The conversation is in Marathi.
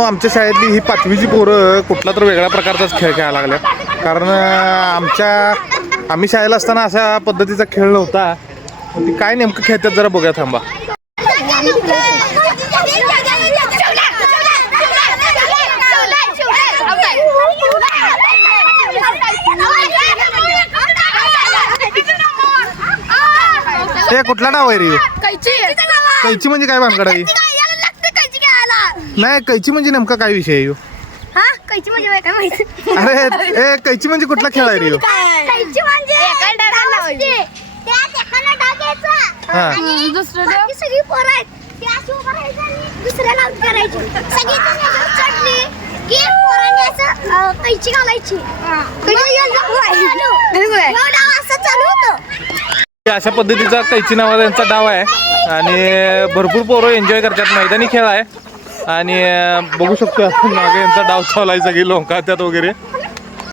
आमच्या शाळेतली ही 5वीची पोरं कुठला तर वेगळ्या प्रकारचाच खेळ खेळायला लागल्या. कारण आम्ही शाळेला असताना अशा पद्धतीचा खेळ नव्हता. ती काय नेमकं खेळतात जरा बघूया थांबा. हे कुठला डाव आहे रे? कैची म्हणजे काय भानगड आहे? नाही, कैची म्हणजे नेमका काय विषय आहे? कैची म्हणजे काय माहिती? अरे ए कैची म्हणजे कुठला खेळ आहे रे? कैची म्हणजे बाकी सगळी पोरं आहेत ते अशी उभं राहायचं आणि दुसऱ्याला आउट करायची. सगळी चढली की पोरांनी असं कैची घालायची. असं चालू होतं. अशा पद्धतीचा कैची नावाचा यांचा डाव आहे आणि भरपूर पोरं एन्जॉय करतात. मैदानी खेळ आहे आणि बघू शकतो आपण मागे यांचा डाव चालू आहे. सगळी लोंका त्यात वगैरे.